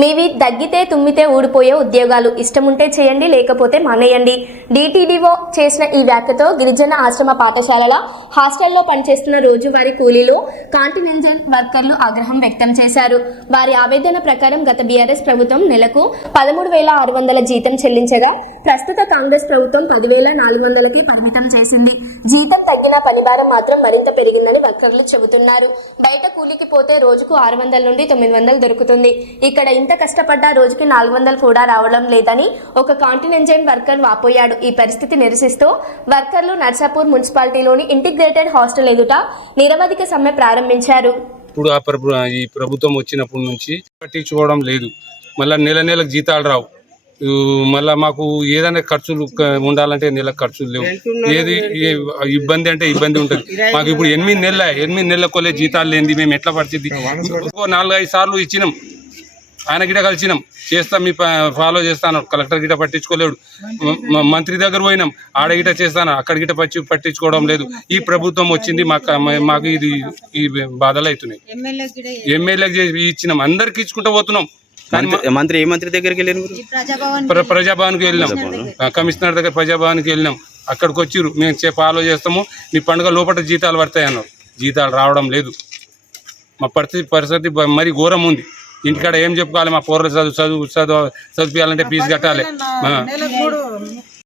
మీవి దగ్గితే తుమ్మితే ఊడిపోయే ఉద్యోగాలు ఇష్టముంటే చేయండి, లేకపోతే మానేయండి. DTDO చేసిన ఈ వ్యాఖ్యతో గిరిజన ఆశ్రమ పాఠశాలల హాస్టల్లో పనిచేస్తున్న రోజువారీ కూలీలు, కాంటినెంటల్ వర్కర్లు ఆగ్రహం వ్యక్తం చేశారు. వారి ఆవేదన ప్రకారం గత బీఆర్ఎస్ ప్రభుత్వం నెలకు 13,600 జీతం చెల్లించగా ప్రస్తుత కాంగ్రెస్ ప్రభుత్వం 10,400కి పరిమితం చేసింది. జీతం తగ్గిన పనిభారం మాత్రం మరింత పెరిగిందని వర్కర్లు చెబుతున్నారు. బయట కూలీకి పోతే రోజుకు 600 నుండి 900 దొరుకుతుంది. ఇక్కడ ఇంత కష్టపడ్డా రోజుకి 400 కూడా రావడం లేదని ఒక కాంటినెంటల్ వర్కర్ వాపోయాడు. ఈ పరిస్థితి నిరసిస్తూ వర్కర్లు నర్సాపూర్ మున్సిపాలిటీలోని ఇంటిగ్రేటెడ్ హాస్టల్ ఎదుట నిరవధిక సమ్మె ప్రారంభించారు. ఇప్పుడు ఈ ప్రభుత్వం వచ్చినప్పటి నుంచి పట్టించుకోవడం లేదు. మళ్ళీ నెలకు జీతాలు రావు. మళ్ళీ మాకు ఏదైనా ఖర్చులు ఉండాలంటే నెలకు ఖర్చులు లేవు. ఏది ఇబ్బంది అంటే ఇబ్బంది ఉంటుంది. మాకు ఇప్పుడు 8 నెలల జీతాలు లేనిది మేము ఎట్లా పడుతుంది? 4-5 సార్లు ఇచ్చినాం, ఆయన గిట కలిసినాం, చేస్తాం, మీ ఫాలో చేస్తాను. కలెక్టర్ గిట పట్టించుకోలేడు. మంత్రి దగ్గర పోయినాం, ఆడ గిట చేస్తాను, అక్కడ గిట పట్టించుకోవడం లేదు. ఈ ప్రభుత్వం వచ్చింది, మాకు ఇది ఈ బాధలు అవుతున్నాయి. ఎమ్మెల్యేకి ఇచ్చినాం, అందరికి ఇచ్చుకుంటూ పోతున్నాం. మంత్రి ఏ మంత్రి దగ్గరికి వెళ్ళారు? ప్రజాభవన్కి వెళ్ళినాం, కమిషనర్ దగ్గర ప్రజాభవన్కి వెళ్ళినాం. అక్కడికి వచ్చిర్రు, మేము ఫాలో చేస్తాము, మీ పండుగ లోపల జీతాలు పడతాయి అన్నారు. జీతాలు రావడం లేదు. మా పరిస్థితి మరి ఘోరం ఉంది. ఇంటికాడ ఏం చెప్పుకోవాలి? మా పోర్లు చదివించాలంటే ఫీజు కట్టాలి.